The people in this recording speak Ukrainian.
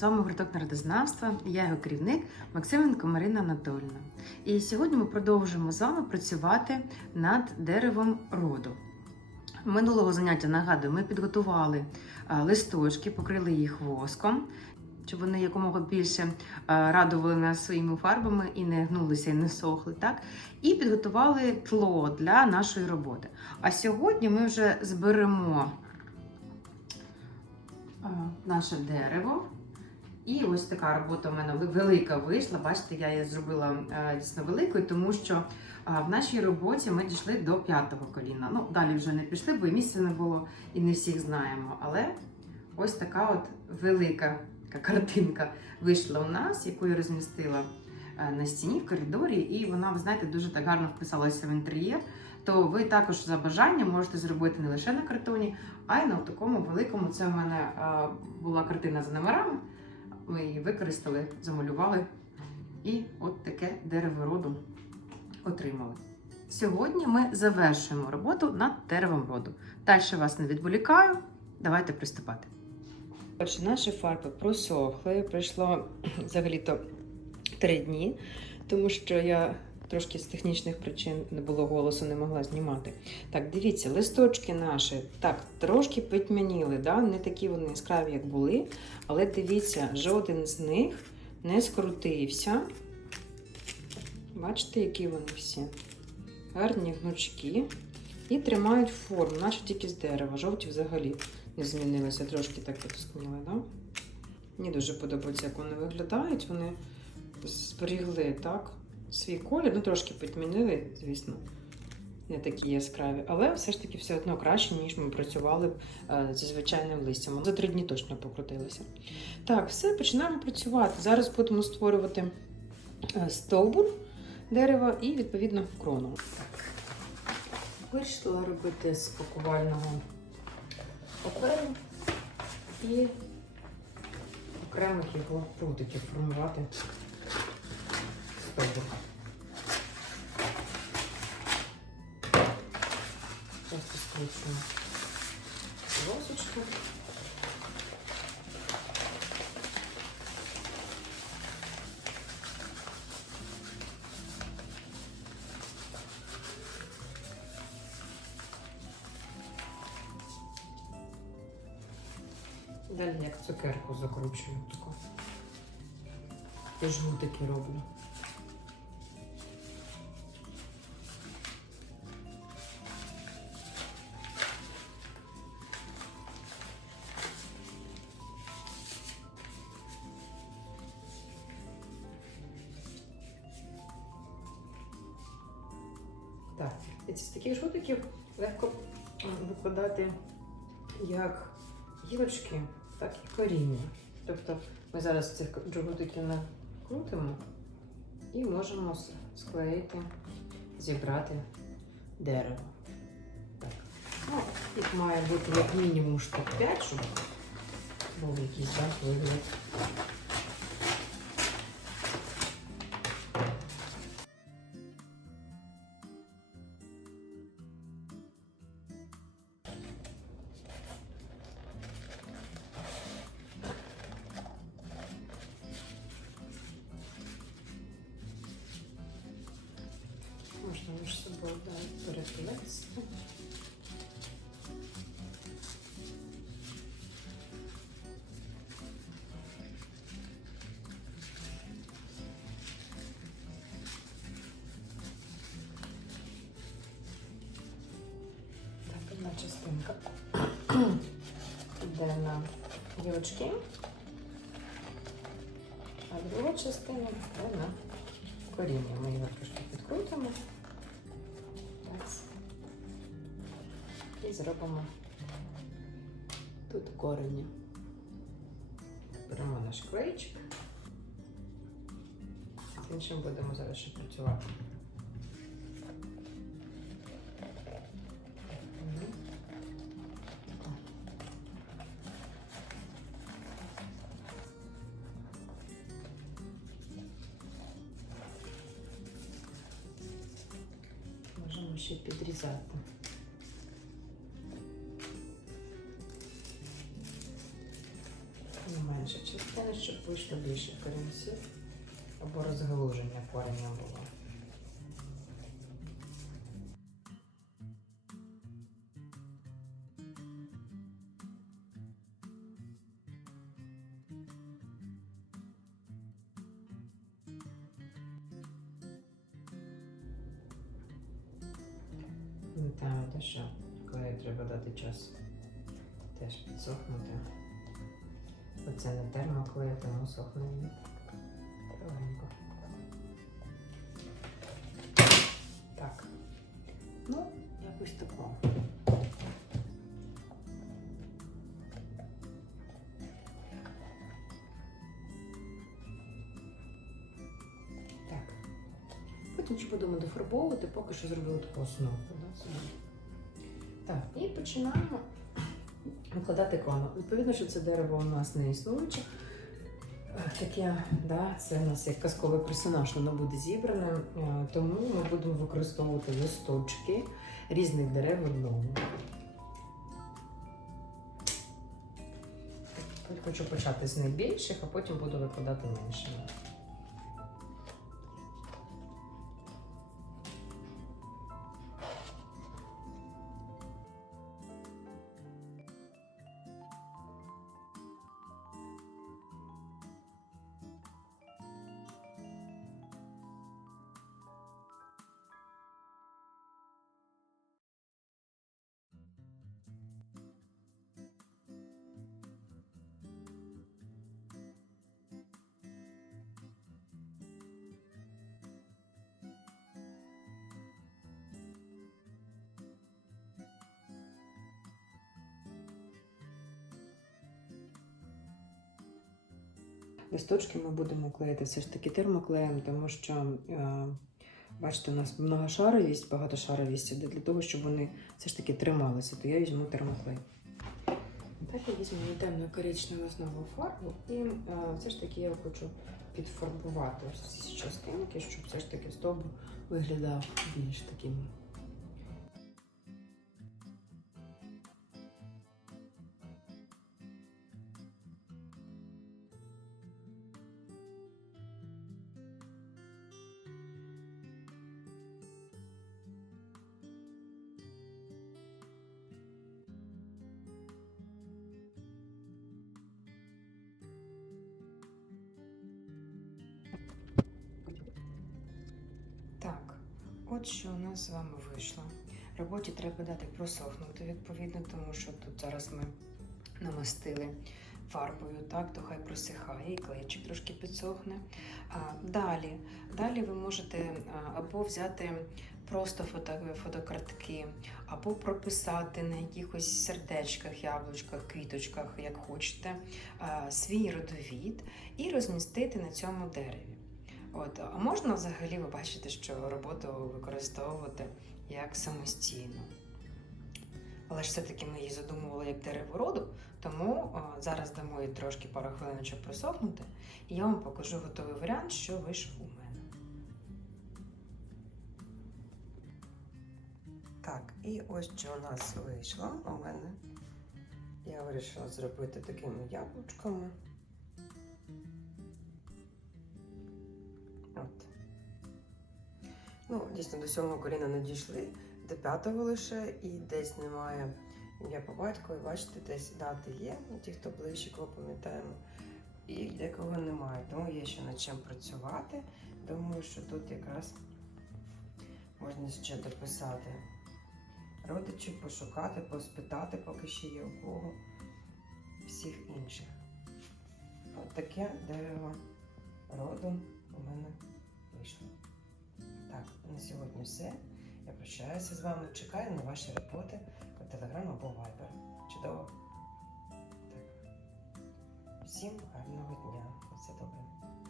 З вами гурток народознавства, я його керівник Максименко Марина Анатольовна. І сьогодні ми продовжуємо з вами працювати над деревом роду. Минулого заняття нагадую, ми підготували листочки, покрили їх воском, щоб вони якомога більше радували нас своїми фарбами і не гнулися, і не сохли. Так? І підготували тло для нашої роботи. А сьогодні ми вже зберемо наше дерево. І ось така робота в мене велика вийшла. Бачите, я її зробила е, дійсно великою, тому що в нашій роботі ми дійшли до п'ятого коліна. Ну, далі вже не пішли, бо і місця не було, і не всіх знаємо. Але ось така от велика така картинка вийшла у нас, яку я розмістила е, на стіні в коридорі, і вона, ви знаєте, дуже так гарно вписалася в інтер'єр. То ви також за бажанням можете зробити не лише на картоні, а й на такому великому. Це в мене е, була картина за номерами. Ми її використали, замалювали. І от таке дерево роду отримали. Сьогодні ми завершуємо роботу над деревом роду. Далі вас не відволікаю. Давайте приступати. Отже, наші фарби просохли. Пройшло взагалі-то три дні, тому що я трошки з технічних причин не було голосу, не могла знімати. Так, дивіться, листочки наші так трошки потьмяніли, да? не такі вони яскраві, як були. Але дивіться, жоден з них не скрутився. Бачите, які вони всі гарні гнучки і тримають форму, наче тільки з дерева. Жовті взагалі не змінилися, трошки так потускніли. Да? Мені дуже подобається, як вони виглядають. Вони зберігли так, свій колір, ну трошки підмінили, звісно, не такі яскраві, але все ж таки все одно краще, ніж ми працювали б е, зі звичайним листям. За три дні точно покрутилися. Так, все, починаємо працювати. Зараз будемо створювати е, стовбур дерева і, відповідно, крону. Вирішила робити з пакувального паперу і окремих його прутиків формувати стовбур. Далі як цукерку закручую таку. І жгутики роблю. Так, і таких жгутиків легко викладати як гілочки, так і коріння. Тобто ми зараз цих жгутиків накрутимо і можемо склеїти, зібрати дерево. Так. Ну, їх має бути як мінімум штук 5, щоб був якийсь так, вигляд. Між собою. Так, одна частинка йде на гілочки, а друга частина йде на коріння. Ми його трошки підкрутимо. І зробимо тут корені. Беремо наш клейчик. З іншим будемо зараз ще працювати. Можемо ще підрізати. Щоб вийшло більше корінців або розгалуження кореня було. Пам'ятаю, те, що клею треба дати час теж підсохнути. Оце не термоклей, тому сохне легенько. Так. Ну, якось тако. Так. Потім ще будемо дофарбовувати, поки що зробили таку основу. Так, і починаємо викладати крону. Відповідно, що це дерево у нас не існуюче. Е, Таке, да, це у нас як казковий персонаж, воно буде зібране, е, тому ми будемо використовувати листочки різних дерев в одному. Хочу почати з найбільших, а потім буду викладати меншими. Листочки ми будемо клеїти все ж таки термоклеєм, тому що, е, бачите, у нас многошаровість, багатошаровість для того, щоб вони все ж таки трималися, то я візьму термоклей. Так я візьму темно коричневу основу фарбу і е, все ж таки я хочу підфарбувати ось ці частинки, щоб все ж таки стовбур виглядав більш таким. От що у нас з вами вийшло. Роботі треба дати просохнути відповідно, тому що тут зараз ми намастили фарбою, так, то хай просихає і клейчик трошки підсохне. А, далі, далі ви можете або взяти просто фото, фотокартки, або прописати на якихось сердечках, яблучках, квіточках, як хочете, а, свій родовід і розмістити на цьому дереві. От, а можна взагалі ви бачите, що роботу використовувати як самостійно. Але ж все-таки ми її задумували як дерево роду, тому а, зараз дамо їй трошки пару хвилиночок просохнути, і я вам покажу готовий варіант, що вийшов у мене. Так, і ось що у нас вийшло у мене. Я вирішила зробити такими яблучками. Ну, дійсно, до сьомого коліна не дійшли, до п'ятого лише, і десь немає ім'я по батькові. Бачите, десь дати є, ну, ті, хто ближче, кого пам'ятаємо, і декого немає. Тому є ще над чим працювати. Думаю, що тут якраз можна ще дописати родичів, пошукати, поспитати, поки ще є у кого всіх інших. От таке дерево родом у мене вийшло. Так, на сьогодні все. Я прощаюся з вами. Чекаю на ваші роботи по Telegram або Viber. Чудово. Так. Всім гарного дня. Все добре.